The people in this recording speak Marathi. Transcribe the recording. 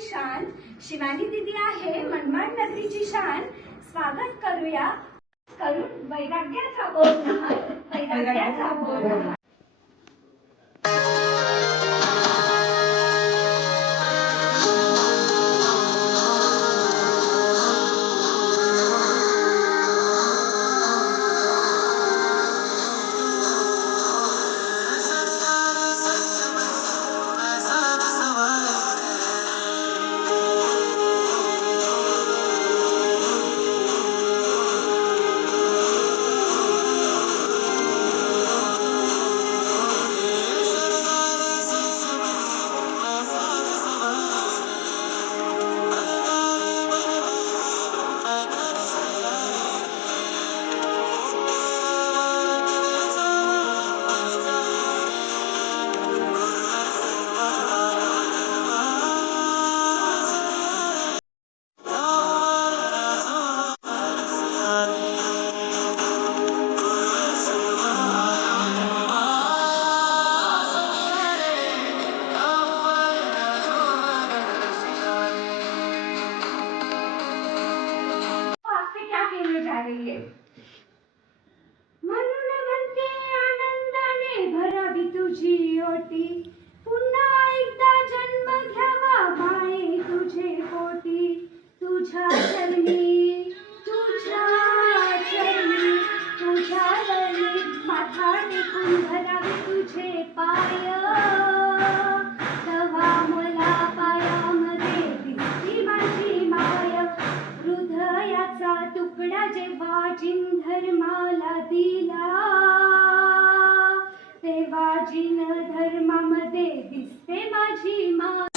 शान शिवानी दीदी आहे मनमाड नगरीची शान। स्वागत करूया करून वैराग्याचा बोध। म्हणून म्हणते आनंदाने भरावी तुझी ओटी, पुन्हा एकदा जन्म घ्यावा माये तुझे पोटी। तुझ्या चरणी तुझ्या चरणी माथा टेकून धरावे तुझे पाय, तवा मला पायामध्ये दिसती माझी माय। हृदयाचा तुकडा जेव्हा जिन धर्माला दिला, तेव्हा जिन धर्मामध्ये दिसते माझी माय।